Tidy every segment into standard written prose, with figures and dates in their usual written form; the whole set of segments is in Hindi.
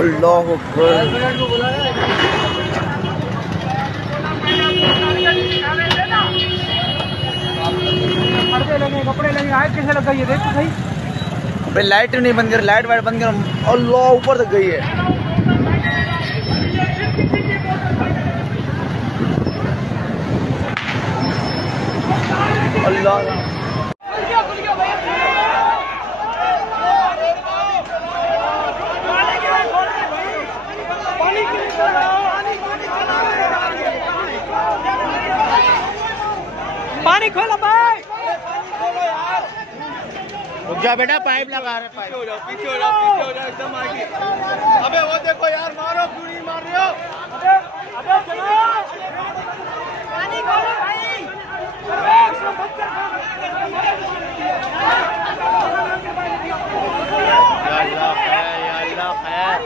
अल्लाह अकबर। पर्दे लगे, कपड़े लगे, आग कैसे लग गई है देख तो सही। अबे लाइट नहीं बंद कर, लाइट वाइट बंद कर। अल्लाह ऊपर तक गई है। अल्लाह पानी खोलो भाई। रुक जा बेटा, पाइप लगा रहे। पीछे हो जाओ, पीछे हो जाओ, पीछे हो जाओ, एकदम आगे। अबे वो देखो यार, मारो, क्यों नहीं मार रहे हो? अबे चलो पानी खोलो भाई। या अल्लाह खैर, या अल्लाह खैर।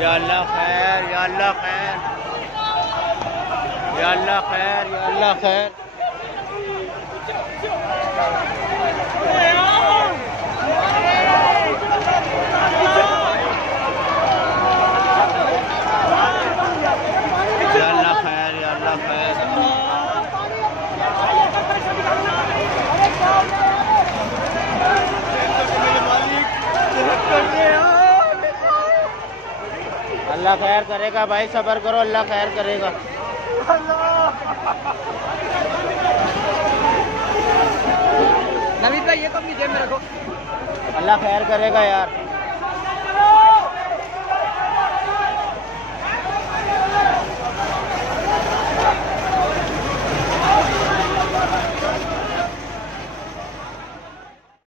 या अल्लाह खैर, या अल्लाह खैर, या अल्लाह खैर, या अल्लाह खैर। या अल्लाह खैर, या अल्लाह खैर। अल्लाह खैर करेगा भाई, सब्र करो, अल्लाह खैर करेगा। नवीद भाई ये तो अपनी जेब में रखो। अल्लाह खैर करेगा यार।